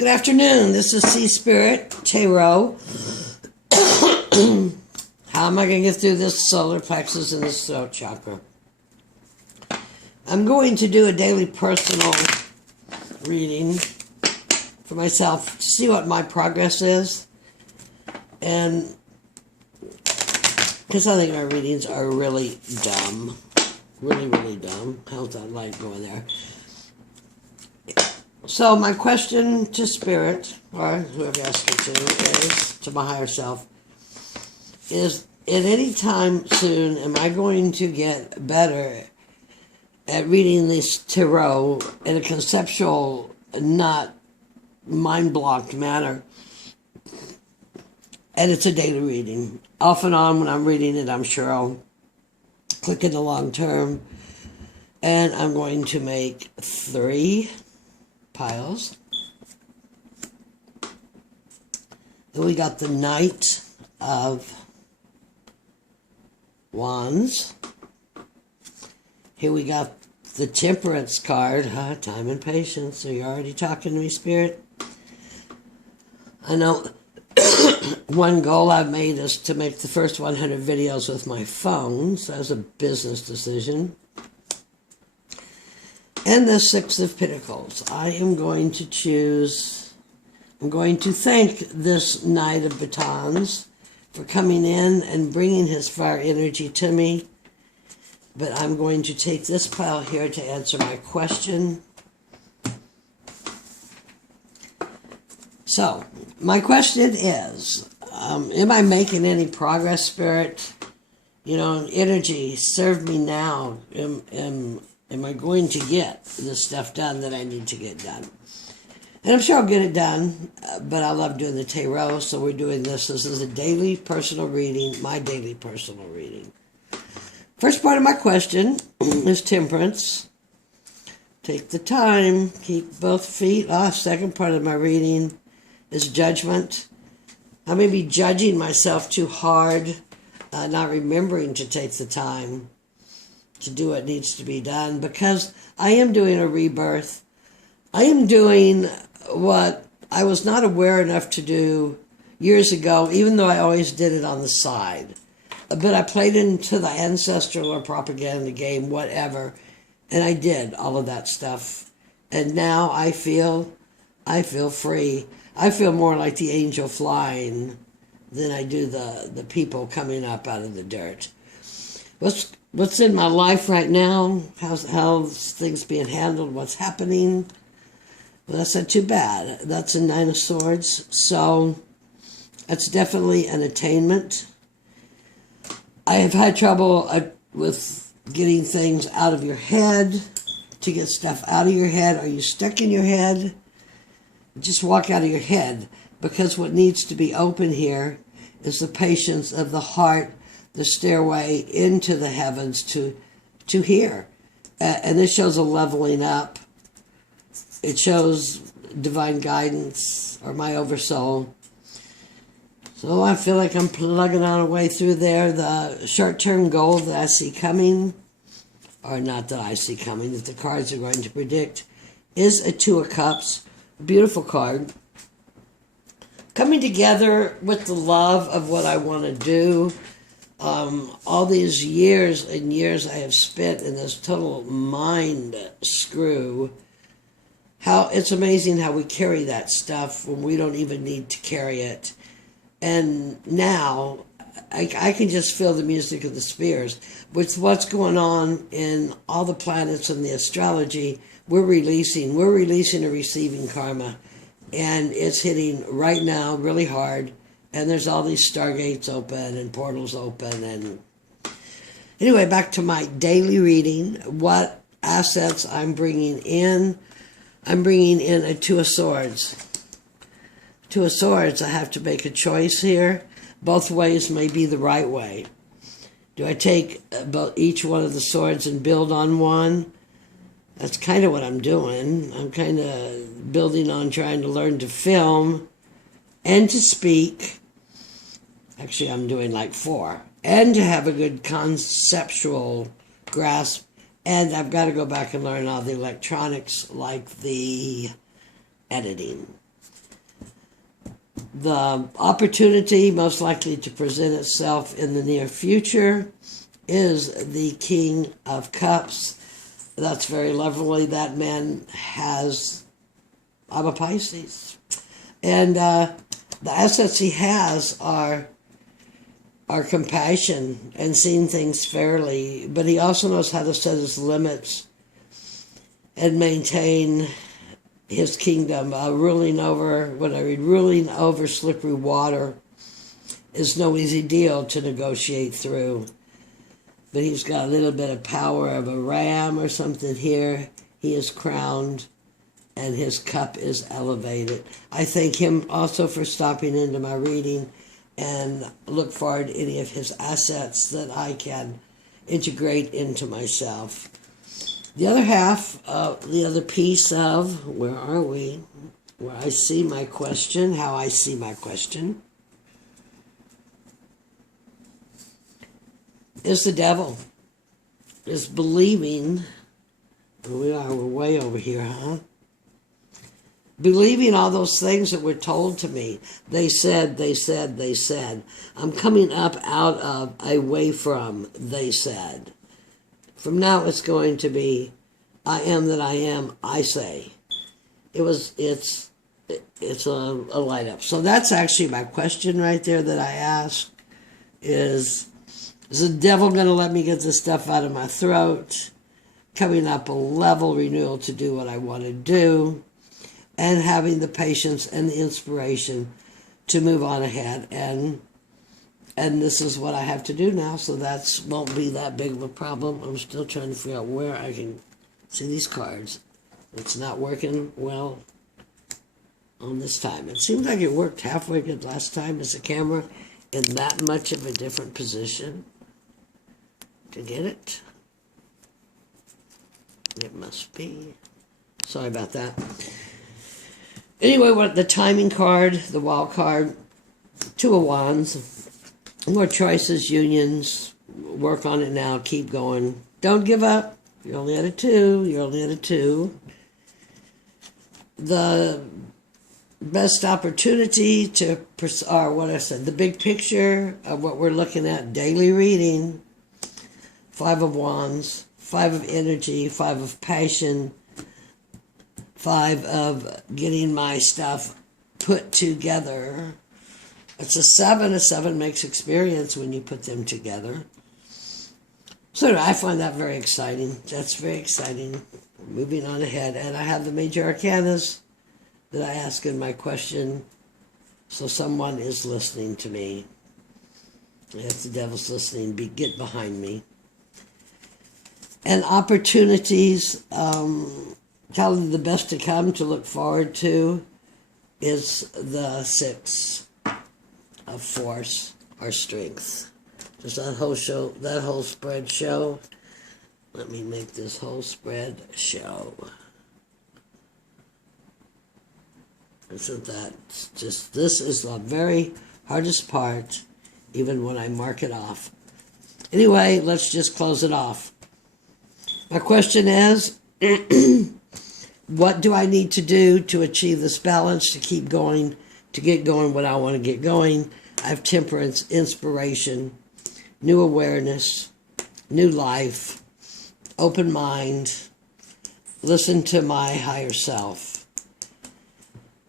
Good afternoon. This is Sea Spirit Tarot. How am I going to get through this solar plexus and this throat chakra? I'm going to do a daily personal reading for myself to see what my progress is. And because I think my readings are really dumb. Really, really dumb. How's that light going there? So my question to Spirit, or whoever asked me to, is, to my higher self, is at any time soon am I going to get better at reading this tarot in a conceptual, not mind-blocked manner? And it's a daily reading. Off and on when I'm reading it, I'm sure I'll click in the long term. And I'm going to make 3 piles. Then we got the Knight of Wands. Here we got the Temperance card. Time and patience. Are you already talking to me, Spirit? I know one goal I've made is to make the first 100 videos with my phone. So that's a business decision. And the 6 of Pentacles. I am going to choose, I'm going to thank this Knight of Batons for coming in and bringing his fire energy to me. But I'm going to take this pile here to answer my question. So, my question is, am I making any progress, Spirit? You know, energy, serve me now. Am I going to get the stuff done that I need to get done? And I'm sure I'll get it done, but I love doing the tarot, so we're doing this. This is a daily personal reading, my daily personal reading. First part of my question is Temperance. Take the time, keep both feet. Second part of my reading is Judgment. I may be judging myself too hard, not remembering to take the time to do what needs to be done, because I am doing a rebirth. I am doing what I was not aware enough to do years ago, even though I always did it on the side. But I played into the ancestral or propaganda game, whatever, and I did all of that stuff. And now I feel free. I feel more like the angel flying than I do the people coming up out of the dirt. What's in my life right now? How's things being handled? What's happening? Well, that's not too bad. That's a 9 of Swords. So that's definitely an attainment. I have had trouble with getting things out of your head, to get stuff out of your head. Are you stuck in your head? Just walk out of your head, because what needs to be open here is the patience of the heart, the stairway into the heavens to hear. And this shows a leveling up. It shows divine guidance, or my oversoul. So I feel like I'm plugging on a way through there. The short-term goal that I see coming, or not that I see coming, that the cards are going to predict, is a 2 of Cups. Beautiful card. Coming together with the love of what I want to do. All these years and years I have spent in this total mind screw. How it's amazing how we carry that stuff when we don't even need to carry it. And now I can just feel the music of the spheres. With what's going on in all the planets and the astrology, we're releasing and receiving karma. And it's hitting right now really hard. And there's all these stargates open and portals open. And anyway, back to my daily reading. What assets I'm bringing in. I'm bringing in a 2 of Swords. 2 of Swords, I have to make a choice here. Both ways may be the right way. Do I take each one of the swords and build on one? That's kind of what I'm doing. I'm kind of building on trying to learn to film and to speak. Actually, I'm doing like 4. And to have a good conceptual grasp. And I've got to go back and learn all the electronics, like the editing. The opportunity most likely to present itself in the near future is the King of Cups. That's very lovely. That man has, I'm a Pisces. And the assets he has are compassion and seeing things fairly. But he also knows how to set his limits and maintain his kingdom. Ruling over slippery water is no easy deal to negotiate through. But he's got a little bit of power of a ram or something here. He is crowned and his cup is elevated. I thank him also for stopping into my reading and look forward to any of his assets that I can integrate into myself. The other half, the other piece of, where are we? Where I see my question, how I see my question, is the devil. Is believing, we're way over here, huh? Believing all those things that were told to me. They said. I'm coming up out of, away from, they said. From now it's going to be, I am that I am, I say. It's a light up. So that's actually my question right there that I asked is the devil going to let me get this stuff out of my throat? Coming up a level renewal to do what I want to do. And having the patience and the inspiration to move on ahead. And this is what I have to do now, so that won't be that big of a problem. I'm still trying to figure out where I can see these cards. It's not working well on this time. It seems like it worked halfway good last time. Is the camera in that much of a different position to get it? It must be. Sorry about that. Anyway, what the timing card, the wild card, Two of Wands, more choices, unions, work on it now, keep going. Don't give up. You're only at a 2. You're only at a 2. The best opportunity to, or what I said, the big picture of what we're looking at, daily reading, 5 of Wands, 5 of energy, 5 of passion, 5 of getting my stuff put together. It's a 7. A 7 makes experience when you put them together. So I find that very exciting. That's very exciting. Moving on ahead. And I have the major arcanas that I ask in my question. So someone is listening to me. If the devil's listening, get behind me. And opportunities, tell them the best to come, to look forward to, is the 6 of force or strength. Does that whole show, that whole spread show? Let me make this whole spread show. Isn't that just, this is the very hardest part, even when I mark it off. Anyway, let's just close it off. My question is, what do I need to do to achieve this balance, to keep going, to get going what I want to get going? I have temperance, inspiration, new awareness, new life, open mind, listen to my higher self.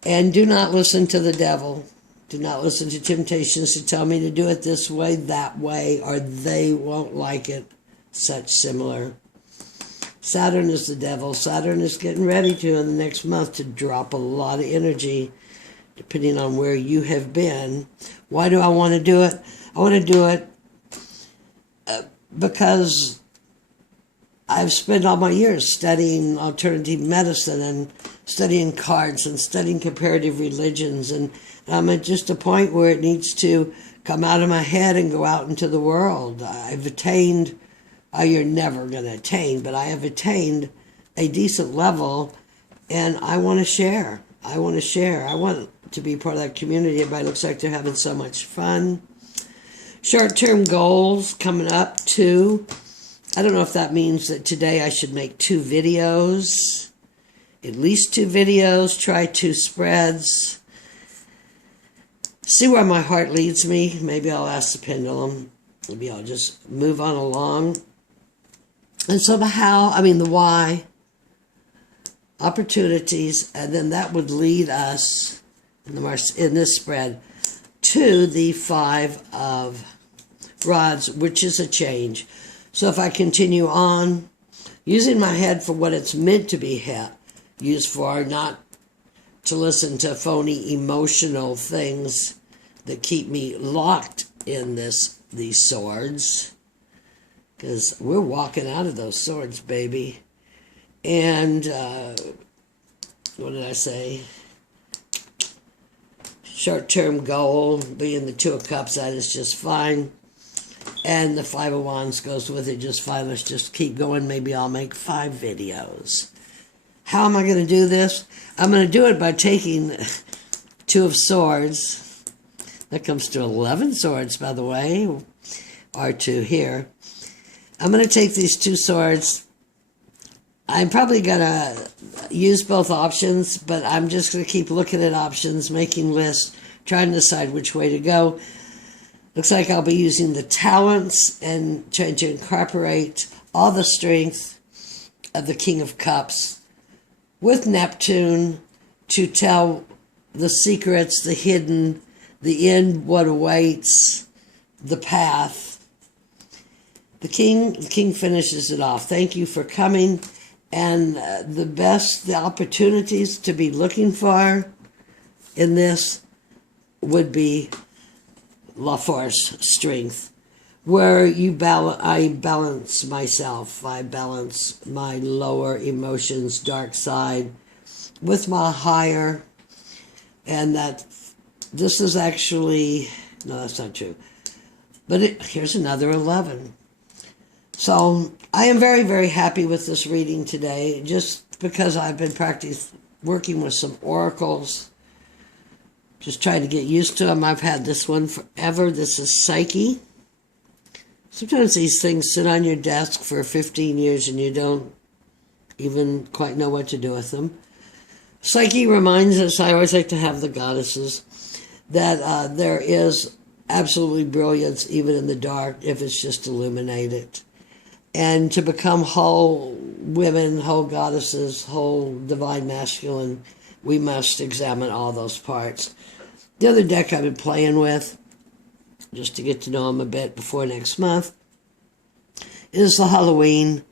And do not listen to the devil. Do not listen to temptations to tell me to do it this way, that way, or they won't like it. Such similar. Saturn is the devil. Saturn is getting ready to, in the next month, to drop a lot of energy, depending on where you have been. Why do I want to do it? I want to do it because I've spent all my years studying alternative medicine and studying cards and studying comparative religions, and I'm at just a point where it needs to come out of my head and go out into the world. I've attained, you're never going to attain, but I have attained a decent level, and I want to share. I want to share. I want to be part of that community. Everybody looks like they're having so much fun. Short-term goals coming up too. I don't know if that means that today I should make 2 videos. At least 2 videos. Try 2 spreads. see where my heart leads me. Maybe I'll ask the pendulum. Maybe I'll just move on along. And so the how, the why, opportunities, and then that would lead us in this spread to the 5 of rods, which is a change. So if I continue on, using my head for what it's meant to be used for, not to listen to phony emotional things that keep me locked in these swords, because we're walking out of those swords, baby. And what did I say? Short-term goal being the 2 of Cups, that is just fine. And the 5 of Wands goes with it just fine. Let's just keep going. Maybe I'll make 5 videos. How am I going to do this? I'm going to do it by taking 2 of Swords. That comes to 11 swords, by the way. R2 here. I'm going to take these 2 swords. I'm probably going to use both options, but I'm just going to keep looking at options, making lists, trying to decide which way to go. Looks like I'll be using the talents and trying to incorporate all the strength of the King of Cups with Neptune to tell the secrets, the hidden, the end, what awaits, the path. The king finishes it off. Thank you for coming. And the opportunities to be looking for in this would be La Force, strength, where I balance myself. I balance my lower emotions, dark side, with my higher, and that this is actually, no, that's not true. But here's another 11. So I am very, very happy with this reading today, just because I've been working with some oracles, just trying to get used to them. I've had this one forever. This is Psyche. Sometimes these things sit on your desk for 15 years and you don't even quite know what to do with them. Psyche reminds us, I always like to have the goddesses, that there is absolutely brilliance even in the dark if it's just illuminated. And to become whole women, whole goddesses, whole divine masculine, we must examine all those parts. The other deck I've been playing with, just to get to know them a bit before next month, is the Halloween.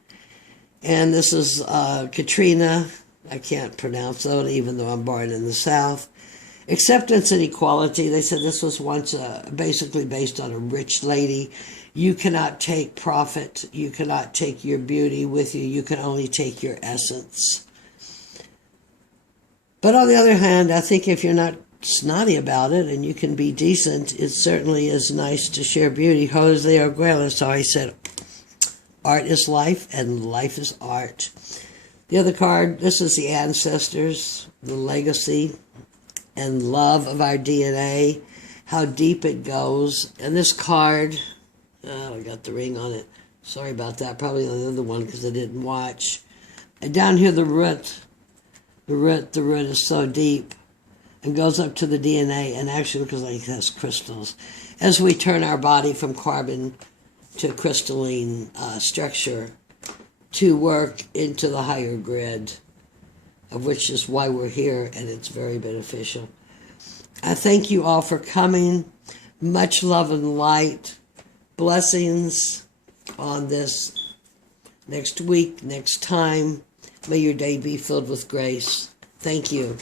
And this is Katrina. I can't pronounce that, even though I'm born in the South. Acceptance and equality. They said this was once basically based on a rich lady. You cannot take profit. You cannot take your beauty with you. You can only take your essence. But on the other hand, I think if you're not snotty about it and you can be decent, it certainly is nice to share beauty. Jose Arguelles always said, art is life and life is art. The other card, this is the ancestors, the legacy and love of our DNA, how deep it goes. And this card, I got the ring on it. Sorry about that. Probably on the other one because I didn't watch. And down here, the root is so deep and goes up to the DNA and actually looks like it has crystals. As we turn our body from carbon to crystalline structure to work into the higher grid, of which is why we're here, and it's very beneficial. I thank you all for coming. Much love and light. Blessings on this next week, next time. May your day be filled with grace. Thank you.